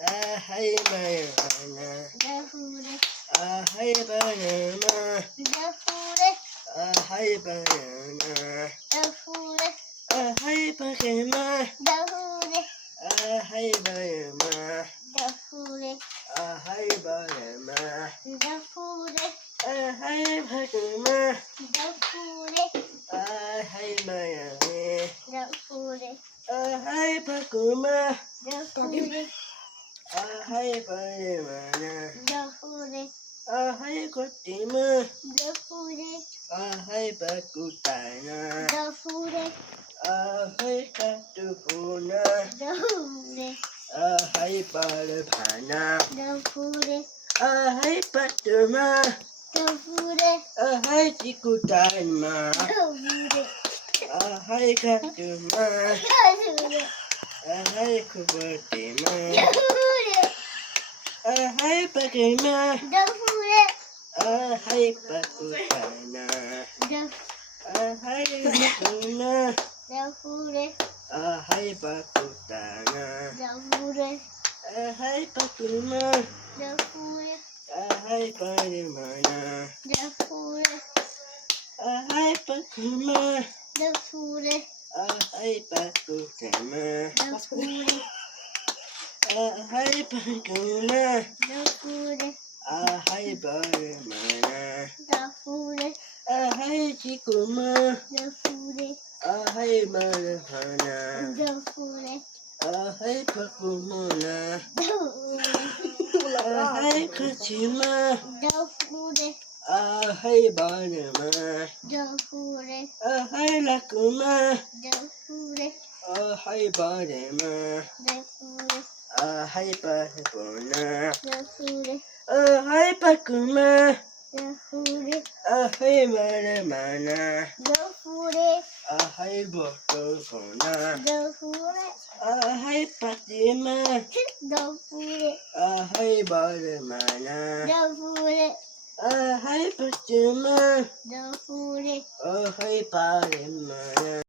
Hey banana. Hey banana. Hey banana. Hey banana. Hey banana. Hey banana. Hey banana. Hey banana. Hey banana. Hey banana. Hey kutima. Hey bakutana. Hey katupuna. Hey balapana. Hey patuma. Hey chikutana. Hey katuma. Hey kubatima. Hey bakima. Hey bakutana. Hey bakuna. Hey bakutana. Hey bakuma. Hey balimana. Hey bakuma. Hey bakutama. Hey bakuna. Hey balimana. Hey chikuma. Hey balimana. Hey bakumuna. Hey kuchima. Hey banama. Hey lakuma. Hey banama. Hey bakuna. Hey bakuma. Hey balimana. Hey bakuna. Hey patima. Hey balimana. Hey patima. Hey balimana.